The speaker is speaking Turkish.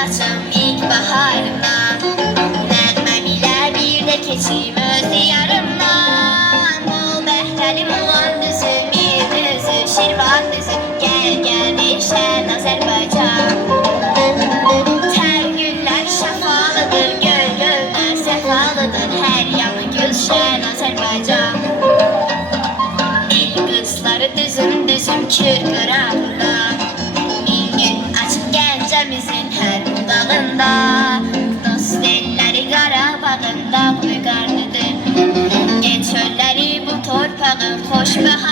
saçım ilk baharımdan, nəğməm ilə bir də keçim öz diyarımdan. Bu Bəhrəli Muğan düzü, Mir düzü, Şirvan düzü, gəl gəl Şən Azərbaycan. Tər günlər şəfalıdır, göl göllər səfalıdır, hər yanı gülşən Azərbaycan. El qızları düzüm düzüm kür qırağında, min gün açıb Gəncəmizin hər budağında. Dost elləri Qarabağın dağ və qarnıdır, Gəl çölləri bu torpağın xoş bəharıdır.